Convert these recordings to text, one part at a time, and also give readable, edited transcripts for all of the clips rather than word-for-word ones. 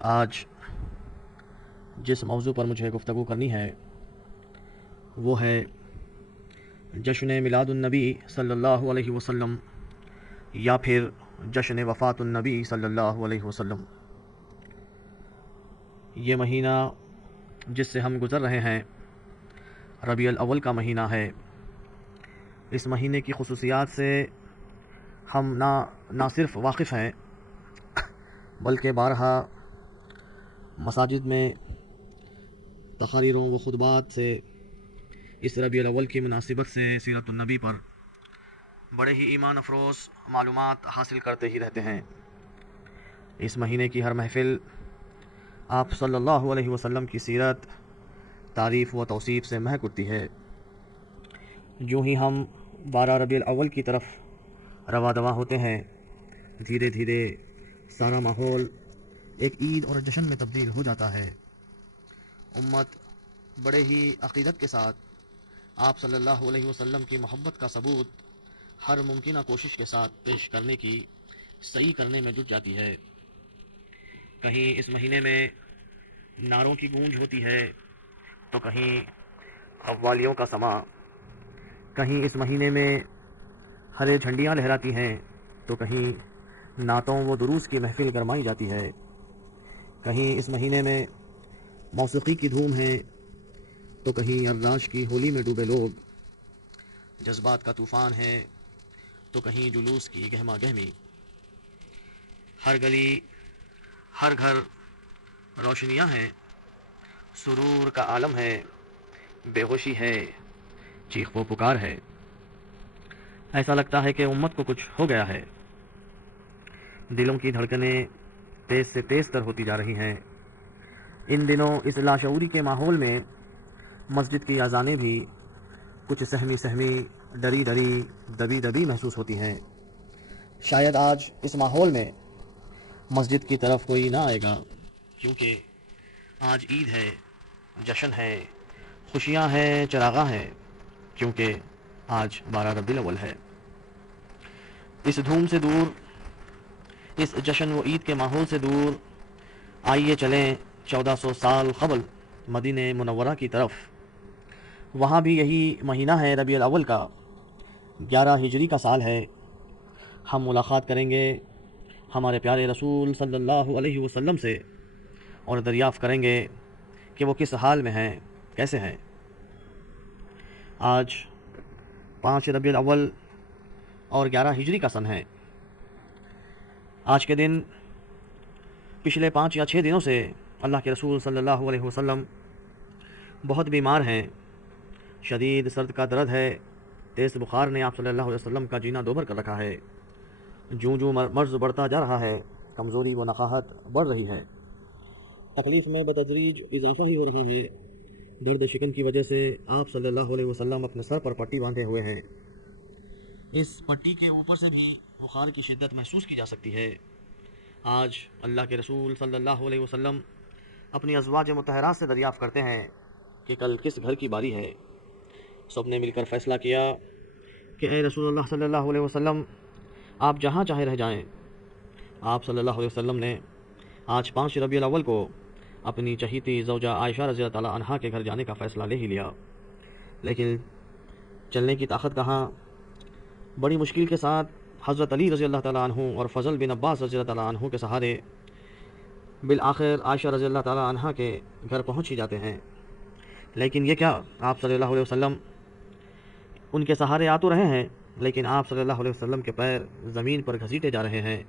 آج جس موضوع پر مجھے گفتگو کرنی ہے وہ ہے جشن میلاد النبی صلی اللہ علیہ وسلم یا پھر جشن وفات النبی صلی اللہ علیہ وسلم۔ یہ مہینہ جس سے ہم گزر رہے ہیں ربیع الاول کا مہینہ ہے۔ اس مہینے کی خصوصیات سے ہم نہ صرف واقف ہیں بلکہ بارہا مساجد میں تقاریروں و خطبات سے اس ربیع الاول کی مناسبت سے سیرت النبی پر بڑے ہی ایمان افروز معلومات حاصل کرتے ہی رہتے ہیں۔ اس مہینے کی ہر محفل آپ صلی اللہ علیہ وسلم کی سیرت، تعریف و توصیف سے مہک اٹھتی ہے۔ جو ہی ہم 12 ربیع الاول کی طرف رواں دواں ہوتے ہیں، دھیرے دھیرے سارا ماحول ایک عید اور جشن میں تبدیل ہو جاتا ہے۔ امت بڑے ہی عقیدت کے ساتھ آپ صلی اللہ علیہ وسلم کی محبت کا ثبوت ہر ممکنہ کوشش کے ساتھ پیش کرنے کی صحیح کرنے میں جٹ جاتی ہے۔ کہیں اس مہینے میں نعروں کی گونج ہوتی ہے تو کہیں قوالیوں کا سماع، کہیں اس مہینے میں ہرے جھنڈیاں لہراتی ہیں تو کہیں نعتوں و دروس کی محفل گرمائی جاتی ہے۔ کہیں اس مہینے میں موسیقی کی دھوم ہے تو کہیں ارراش کی ہولی میں ڈوبے لوگ، جذبات کا طوفان ہے تو کہیں جلوس کی گہما گہمی۔ ہر گلی، ہر گھر روشنیاں ہیں، سرور کا عالم ہے، بے ہوشی ہے، چیخ و پکار ہے۔ ایسا لگتا ہے کہ امت کو کچھ ہو گیا ہے۔ دلوں کی دھڑکنیں تیز سے تیز تر ہوتی جا رہی ہیں۔ ان دنوں اس لاشعوری کے ماحول میں مسجد کی اذانیں بھی کچھ سہمی سہمی، ڈری ڈری، دبی دبی محسوس ہوتی ہیں۔ شاید آج اس ماحول میں مسجد کی طرف کوئی نہ آئے گا، کیونکہ آج عید ہے، جشن ہے، خوشیاں ہیں، چراغاں ہیں، کیونکہ آج 12 ربیع الاول ہے۔ اس دھوم سے دور، اس جشن و عید کے ماحول سے دور، آئیے چلیں 1400 سال قبل مدینہ منورہ کی طرف۔ وہاں بھی یہی مہینہ ہے ربیع الاول کا، 11 ہجری کا سال ہے۔ ہم ملاقات کریں گے ہمارے پیارے رسول صلی اللہ علیہ وسلم سے اور دریافت کریں گے کہ وہ کس حال میں ہیں، کیسے ہیں۔ آج 5 ربیع الاول اور 11 ہجری کا سن ہے۔ آج کے دن پچھلے 5 یا 6 دنوں سے اللہ کے رسول صلی اللہ علیہ وسلم بہت بیمار ہیں۔ شدید سرد کا درد ہے، تیز بخار نے آپ صلی اللہ علیہ وسلم کا جینا دوبر کر رکھا ہے۔ جوں مرض بڑھتا جا رہا ہے، کمزوری و نقاہت بڑھ رہی ہے، تکلیف میں بتدریج اضافہ ہی ہو رہا ہے۔ درد شکن کی وجہ سے آپ صلی اللہ علیہ وسلم اپنے سر پر پٹی باندھے ہوئے ہیں۔ اس پٹی کے اوپر سے بھی بخار کی شدت محسوس کی جا سکتی ہے۔ آج اللہ کے رسول صلی اللہ علیہ وسلم اپنی ازواج مطہرات سے دریافت کرتے ہیں کہ کل کس گھر کی باری ہے۔ سب نے مل کر فیصلہ کیا کہ اے رسول اللہ صلی اللہ علیہ وسلم، آپ جہاں چاہے رہ جائیں۔ آپ صلی اللہ علیہ وسلم نے آج 5 ربیع الاول کو اپنی چہیتی زوجہ عائشہ رضی اللہ تعالیٰ عنہا کے گھر جانے کا فیصلہ لے ہی لیا، لیکن چلنے کی طاقت کہاں۔ بڑی مشکل کے ساتھ حضرت علی رضی اللہ تعالیٰ عنہ اور فضل بن عباس رضی اللہ تعالیٰ عنہ کے سہارے بالآخر عائشہ رضی اللہ تعالیٰ عنہا کے گھر پہنچ ہی جاتے ہیں۔ لیکن یہ کیا، آپ صلی اللہ علیہ وسلم ان کے سہارے آ تو رہے ہیں، لیکن آپ صلی اللہ علیہ وسلم کے پیر زمین پر گھسیٹے جا رہے ہیں۔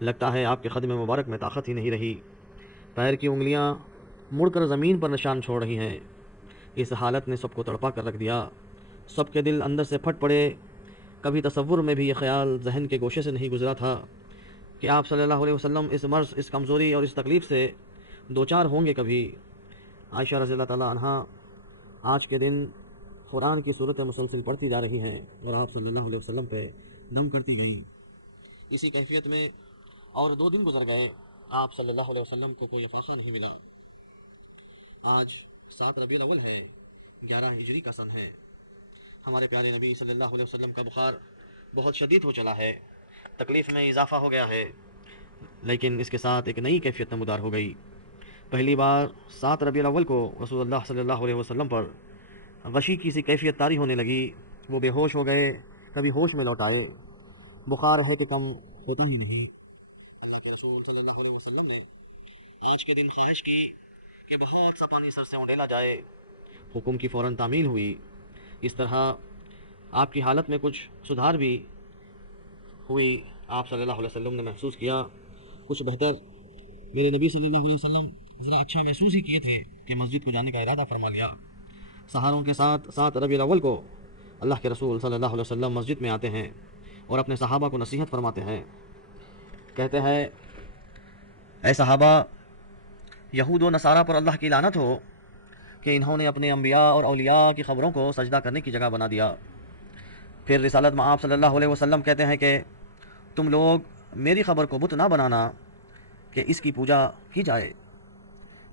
لگتا ہے آپ کے قدم مبارک میں طاقت ہی نہیں رہی، پیر کی انگلیاں مڑ کر زمین پر نشان چھوڑ رہی ہیں۔ اس حالت نے سب کو تڑپا کر رکھ دیا، سب کے دل اندر سے پھٹ پڑے۔ کبھی تصور میں بھی یہ خیال ذہن کے گوشے سے نہیں گزرا تھا کہ آپ صلی اللہ علیہ وسلم اس مرض، اس کمزوری اور اس تکلیف سے دوچار ہوں گے کبھی۔ عائشہ رضی اللہ تعالیٰ عنہا آج کے دن قرآن کی صورتیں مسلسل پڑھتی جا رہی ہیں اور آپ صلی اللہ علیہ وسلم پہ دم کرتی گئیں۔ اسی کیفیت میں اور 2 دن گزر گئے، آپ صلی اللہ علیہ وسلم کو کوئی افاقہ نہیں ملا۔ آج 7 ربیع الاول ہے، 11 ہجری کا سن ہے۔ ہمارے پیارے نبی صلی اللہ علیہ وسلم کا بخار بہت شدید ہو چلا ہے، تکلیف میں اضافہ ہو گیا ہے، لیکن اس کے ساتھ ایک نئی کیفیت نمودار ہو گئی۔ پہلی بار 7 ربیع الاول کو رسول اللہ صلی اللہ علیہ وسلم پر غشی کی سی کیفیت طاری ہونے لگی۔ وہ بے ہوش ہو گئے، کبھی ہوش میں لوٹ آئے، بخار ہے کہ کم ہوتا ہی نہیں۔ اللہ کے رسول صلی اللہ علیہ وسلم نے آج کے دن خواہش کی کہ بہت سا پانی سر سے اونڈیلا جائے۔ حکم کی فوراً تعمیل ہوئی۔ اس طرح آپ کی حالت میں کچھ سدھار بھی ہوئی۔ آپ صلی اللہ علیہ وسلم نے محسوس کیا کچھ بہتر۔ میرے نبی صلی اللہ علیہ وسلم ذرا اچھا محسوس ہی کیے تھے کہ مسجد کو جانے کا ارادہ فرما لیا۔ سہاروں کے ساتھ 7 ربیع الاول کو اللہ کے رسول صلی اللہ علیہ وسلم مسجد میں آتے ہیں اور اپنے صحابہ کو نصیحت فرماتے ہیں۔ کہتے ہیں، اے صحابہ، یہود و نصارہ پر اللہ کی لعنت ہو کہ انہوں نے اپنے انبیاء اور اولیاء کی خبروں کو سجدہ کرنے کی جگہ بنا دیا۔ پھر رسالت میں آپ صلی اللہ علیہ وسلم کہتے ہیں کہ تم لوگ میری خبر کو بت نہ بنانا کہ اس کی پوجا کی جائے۔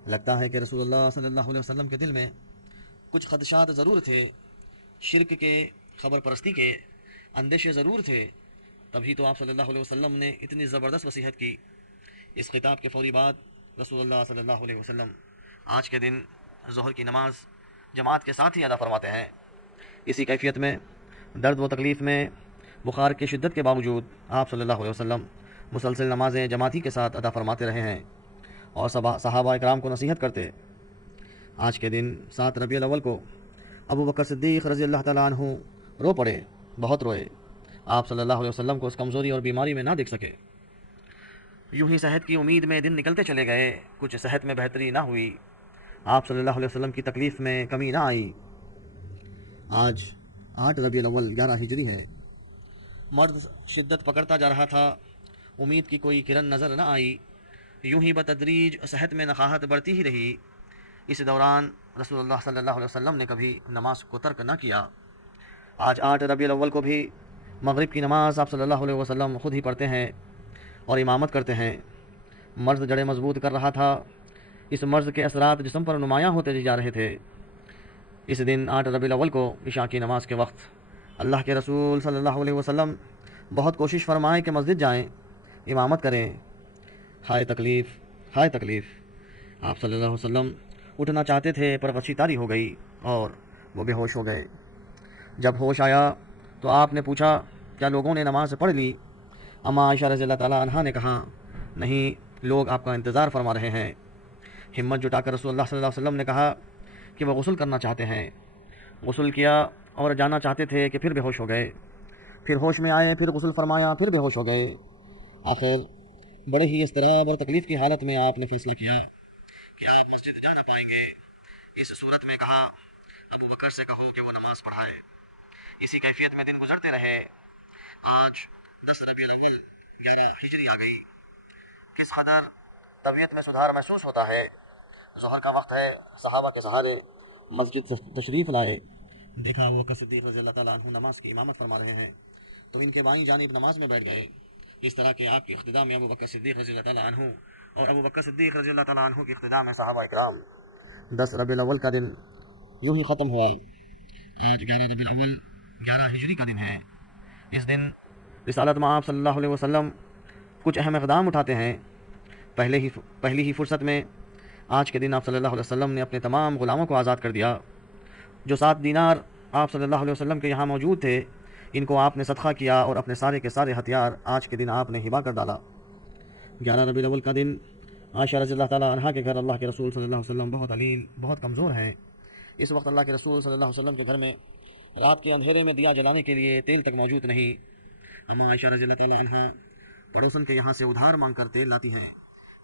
لگتا ہے کہ رسول اللہ صلی اللہ علیہ وسلم کے دل میں کچھ خدشات ضرور تھے، شرک کے، خبر پرستی کے اندیشے ضرور تھے، تبھی تو آپ صلی اللہ علیہ وسلم نے اتنی زبردست وصیحت کی۔ اس خطاب کے فوری بعد رسول اللہ صلی اللہ علیہ وسلم آج کے دن ظہر کی نماز جماعت کے ساتھ ہی ادا فرماتے ہیں۔ اسی کیفیت میں، درد و تکلیف میں، بخار کی شدت کے باوجود آپ صلی اللہ علیہ وسلم مسلسل نمازیں جماعتی کے ساتھ ادا فرماتے رہے ہیں اور صحابہ اکرام کو نصیحت کرتے۔ آج کے دن 7 ربیع الاول کو ابو بکر صدیق رضی اللہ تعالیٰ عنہ رو پڑے، بہت روئے۔ آپ صلی اللہ علیہ وسلم کو اس کمزوری اور بیماری میں نہ دیکھ سکے۔ یوں ہی صحت کی امید میں دن نکلتے چلے گئے، کچھ صحت میں بہتری نہ ہوئی، آپ صلی اللہ علیہ وسلم کی تکلیف میں کمی نہ آئی۔ آج 8 ربیع الاول 11 ہجری ہے۔ مرض شدت پکڑتا جا رہا تھا، امید کی کوئی کرن نظر نہ آئی۔ یوں ہی بتدریج صحت میں نقاہت بڑھتی ہی رہی۔ اس دوران رسول اللہ صلی اللہ علیہ وسلم نے کبھی نماز کو ترک نہ کیا۔ آج 8 ربیع الاول کو بھی مغرب کی نماز آپ صلی اللہ علیہ وسلم خود ہی پڑھتے ہیں اور امامت کرتے ہیں۔ مرض جڑیں مضبوط کر رہا تھا، اس مرض کے اثرات جسم پر نمایاں ہوتے جا رہے تھے۔ اس دن 8 ربیع الاول کو عشاء کی نماز کے وقت اللہ کے رسول صلی اللہ علیہ وسلم بہت کوشش فرمائیں کہ مسجد جائیں، امامت کریں۔ ہائے تکلیف، ہائے تکلیف! آپ صلی اللہ علیہ وسلم اٹھنا چاہتے تھے پر غشی طاری ہو گئی اور وہ بے ہوش ہو گئے۔ جب ہوش آیا تو آپ نے پوچھا، کیا لوگوں نے نماز پڑھ لی؟ اما عائشہ رضی اللہ تعالیٰ عنہا نے کہا، نہیں، لوگ آپ کا انتظار فرما رہے ہیں۔ ہمت جٹا کر رسول اللہ صلی اللہ علیہ وسلم نے کہا کہ وہ غسل کرنا چاہتے ہیں۔ غسل کیا اور جانا چاہتے تھے کہ پھر بے ہوش ہو گئے۔ پھر ہوش میں آئے، پھر غسل فرمایا، پھر بے ہوش ہو گئے۔ آخر بڑے ہی اضطراب اور تکلیف کی حالت میں آپ نے فیصلہ کیا کہ آپ مسجد جا نہ پائیں گے۔ اس صورت میں کہا، ابو بکر سے کہو کہ وہ نماز پڑھائے۔ اسی کیفیت میں دن گزرتے رہے۔ آج 10 ربیع الاول 11 ہجری آ گئی۔ کس قدر طبیعت میں سدھار محسوس ہوتا ہے۔ ظہر کا وقت ہے، صحابہ کے سہارے مسجد تشریف لائے۔ دیکھا وہ بکر صدیق رضی اللہ تعالیٰ عنہ نماز کی امامت فرما رہے ہیں تو ان کے بائیں جانب نماز میں بیٹھ گئے۔ اس طرح کہ آپ کی اقتداء میں ابو بکر صدیق رضی اللہ تعالیٰ عنہ اور ابو بکر صدیق رضی اللہ تعالیٰ عنہ کی اقتداء میں صحابہ اکرام۔ 10 ربیع الاول کا دن یوں ہی ختم ہوا۔ آج 11 ربیع الاول 11 ہجری کا دن ہے۔ اس دن رسالت میں آپ صلی اللہ علیہ وسلم کچھ اہم اقدام اٹھاتے ہیں۔ پہلی ہی فرصت میں آج کے دن آپ صلی اللہ علیہ وسلم نے اپنے تمام غلاموں کو آزاد کر دیا۔ جو 7 دینار آپ صلی اللہ علیہ وسلم کے یہاں موجود تھے، ان کو آپ نے صدقہ کیا اور اپنے سارے کے سارے ہتھیار آج کے دن آپ نے ہبا کر ڈالا۔ 11 ربیع الاول کا دن عائشہ رضی اللہ تعالیٰ عنہا کے گھر اللہ کے رسول صلی اللہ علیہ وسلم بہت علیل، بہت کمزور ہیں۔ اس وقت اللہ کے رسول صلی اللہ علیہ وسلم کے گھر میں رات کے اندھیرے میں دیا جلانے کے لیے تیل تک موجود نہیں۔ اما عائشہ رضی اللہ تعالیٰ عنہا پڑوسن کے یہاں سے ادھار مانگ کر تیل لاتی ہیں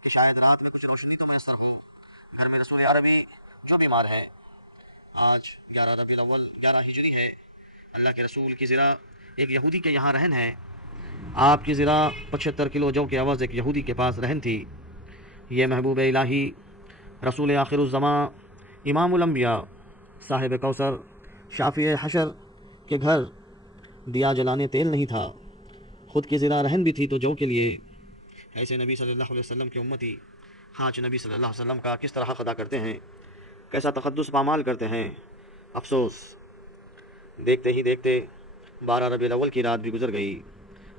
کہ شاید رات میں کچھ روشنی تو میسر ہو۔ گھر میں رسول عربی جو بیمار ہے۔ آج 11 ربیع الاول 11 ہجری ہے۔ اللہ کے رسول کی زرہ ایک یہودی کے یہاں رہن ہے۔ آپ کی زرہ 75 کلو جو کے عوض ایک یہودی کے پاس رہن تھی۔ یہ محبوب الہی، رسول آخر الزماں، امام الانبیاء، صاحب کوثر، شافع حشر کے گھر دیا جلانے تیل نہیں تھا، خود کی زرہ رہن بھی تھی تو جو کے لیے۔ ایسے نبی صلی اللہ علیہ وسلم کے امتی خاچ نبی صلی اللہ علیہ وسلم کا کس طرح ادا کرتے ہیں، کیسا تقدس پامال کرتے ہیں۔ افسوس، دیکھتے ہی دیکھتے 12 ربیع الاول کی رات بھی گزر گئی۔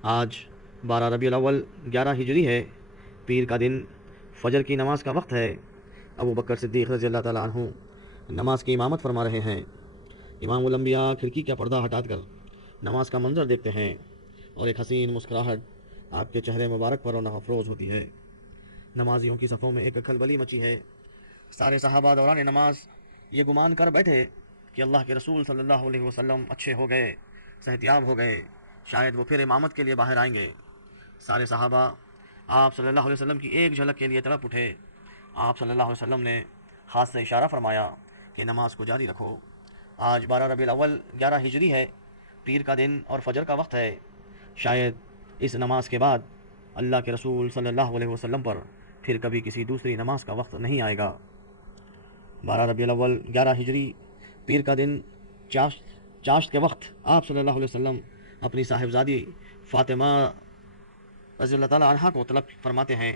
آج 12 ربیع الاول 11 ہجری ہے۔ پیر کا دن فجر کی نماز کا وقت ہے۔ ابو بکر صدیق رضی اللہ تعالیٰ عنہ نماز کی امامت فرما رہے ہیں۔ امام الانبیاء کھڑکی کا پردہ ہٹا کر نماز کا منظر دیکھتے ہیں اور ایک حسین مسکراہٹ آپ کے چہرے مبارک پر رونق افروز ہوتی ہے۔ نمازیوں کی صفوں میں ایک کھلبلی مچی ہے۔ سارے صحابہ دوران نماز یہ گمان کر بیٹھے کہ اللہ کے رسول صلی اللہ علیہ وسلم اچھے ہو گئے، صحتیاب ہو گئے، شاید وہ پھر امامت کے لیے باہر آئیں گے۔ سارے صحابہ آپ صلی اللہ علیہ وسلم کی ایک جھلک کے لیے تڑپ اٹھے۔ آپ صلی اللہ علیہ وسلم نے ہاتھ سے اشارہ فرمایا کہ نماز کو جاری رکھو۔ آج 12 ربیع الاول 11 ہجری ہے، پیر کا دن اور فجر کا وقت ہے۔ شاید اس نماز کے بعد اللہ کے رسول صلی اللہ علیہ وسلم پر پھر کبھی کسی دوسری نماز کا وقت نہیں آئے گا۔ 12 ربیع الاول 11 ہجری پیر کا دن چاشت کے وقت آپ صلی اللہ علیہ وسلم اپنی صاحبزادی فاطمہ رضی اللہ تعالیٰ عنہ کو طلب فرماتے ہیں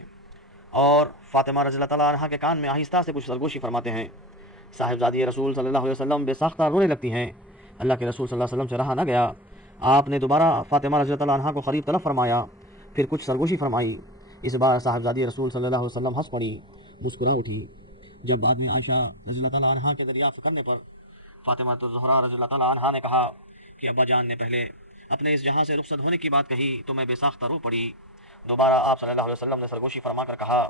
اور فاطمہ رضی اللہ تعالیٰ عنہ کے کان میں آہستہ سے کچھ سرگوشی فرماتے ہیں۔ صاحبزادی رسول صلی اللہ علیہ وسلم بے ساختہ رونے لگتی ہیں۔ اللہ کے رسول صلی اللہ علیہ وسلم سے رہا نہ گیا، آپ نے دوبارہ فاطمہ رضی اللہ عنہ کو قریب طلب فرمایا، پھر کچھ سرگوشی فرمائی۔ اس بار صاحبزادی رسول صلی اللہ علیہ وسلم ہنس پڑی، مسکرا اٹھی۔ جب بعد میں عائشہ رضی اللہ تعالیٰ عنہ کے دریافت کرنے پر فاطمہ الزہرا رضی اللہ تعالیٰ عنہ نے کہا کہ ابا جان نے پہلے اپنے اس جہاں سے رخصت ہونے کی بات کہی تو میں بے ساختہ رو پڑی۔ دوبارہ آپ صلی اللہ علیہ وسلم نے سرگوشی فرما کر کہا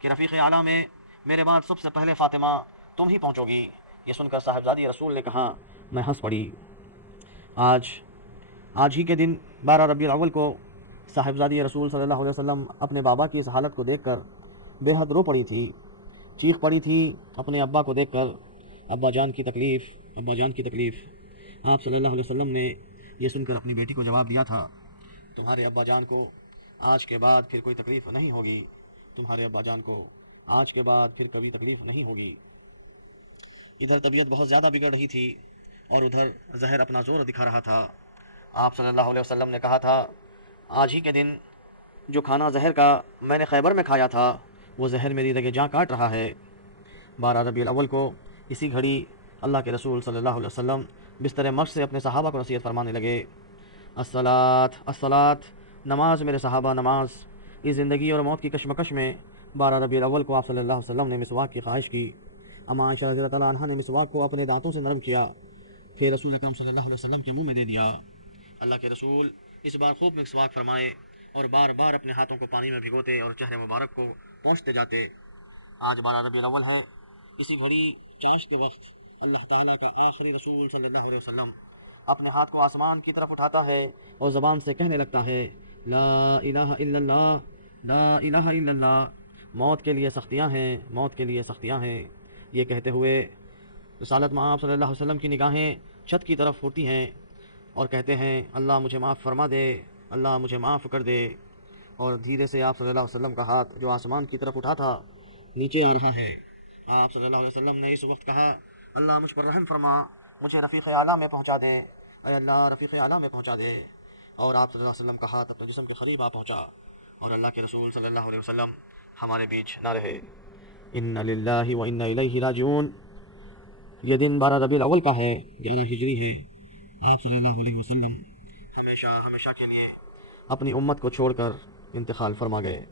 کہ رفیق اعلیٰ میں میرے بعد سب سے پہلے فاطمہ تم ہی پہنچو گی۔ یہ سن کر صاحبزادی رسول نے کہا میں ہنس پڑی۔ آج ہی کے دن 12 ربیع الاول کو صاحبزادی رسول صلی اللہ علیہ وسلم اپنے بابا کی اس حالت کو دیکھ کر بے حد رو پڑی تھی، چیخ پڑی تھی اپنے ابا کو دیکھ کر، ابا جان کی تکلیف، ابا جان کی تکلیف۔ آپ صلی اللہ علیہ وسلم نے یہ سن کر اپنی بیٹی کو جواب دیا تھا تمہارے ابا جان کو آج کے بعد پھر کوئی تکلیف نہیں ہوگی، تمہارے ابا جان کو آج کے بعد پھر کبھی تکلیف نہیں ہوگی۔ ادھر طبیعت بہت زیادہ بگڑ رہی تھی اور ادھر زہر اپنا زور دکھا رہا تھا۔ آپ صلی اللہ علیہ وسلم نے کہا تھا آج ہی کے دن جو کھانا زہر کا میں نے خیبر میں کھایا تھا وہ زہر میری رگے جاں کاٹ رہا ہے۔ 12 ربیع الاول کو اسی گھڑی اللہ کے رسول صلی اللہ علیہ وسلم بستر مشق سے اپنے صحابہ کو نصیحت فرمانے لگے، الصلاۃ الصلاۃ، نماز میرے صحابہ نماز۔ اس زندگی اور موت کی کشمکش میں 12 ربیع الاول کو آپ صلی اللہ علیہ وسلم نے مسواک کی خواہش کی۔ اما عائشہ رضی اللہ تعالیٰ عنہ نے مسواک کو اپنے دانتوں سے نرم کیا، پھر رسول اکرم صلی اللہ علیہ وسلم کے منہ میں دے دیا۔ اللہ کے رسول اس بار خوب مسواک فرمائے اور بار بار اپنے ہاتھوں کو پانی میں بھگوتے اور چہرے مبارک کو پہنچتے جاتے۔ آج 12 ربیع الاول ہے، اسی گھڑی چاشت کے وقت اللہ تعالیٰ کا آخری رسول صلی اللہ علیہ وسلم اپنے ہاتھ کو آسمان کی طرف اٹھاتا ہے اور زبان سے کہنے لگتا ہے لا الہ الا اللہ، لا الہ الا اللہ۔ موت کے لیے سختیاں ہیں، موت کے لیے سختیاں ہیں۔ یہ کہتے ہوئے رسالت مآب صلی اللہ علیہ وسلم کی نگاہیں چھت کی طرف اٹھتی ہیں اور کہتے ہیں اللہ مجھے معاف فرما دے، اللہ مجھے معاف کر دے۔ اور دھیرے سے آپ صلی اللہ علیہ وسلم کا ہاتھ جو آسمان کی طرف اٹھا تھا نیچے آ رہا ہے۔ آپ صلی اللہ علیہ وسلم نے اس وقت کہا اللہ مجھ پر رحم فرما، مجھے رفیق اعلیٰ میں پہنچا دے، اے اللہ رفیق اعلیٰ میں پہنچا دے۔ اور آپ صلی اللہ علیہ وسلم کا ہاتھ اپنے جسم کے قریب آ پہنچا اور اللہ کے رسول صلی اللہ علیہ وسلم ہمارے بیچ نہ رہے۔ انا للہ و انا الیہ راجعون۔ یہ دن 12 ربیع الاول کا ہے، 11 ہجری ہے۔ آپ صلی اللہ علیہ وسلم ہمیشہ کے لیے اپنی امت کو چھوڑ کر انتقال فرما گئے۔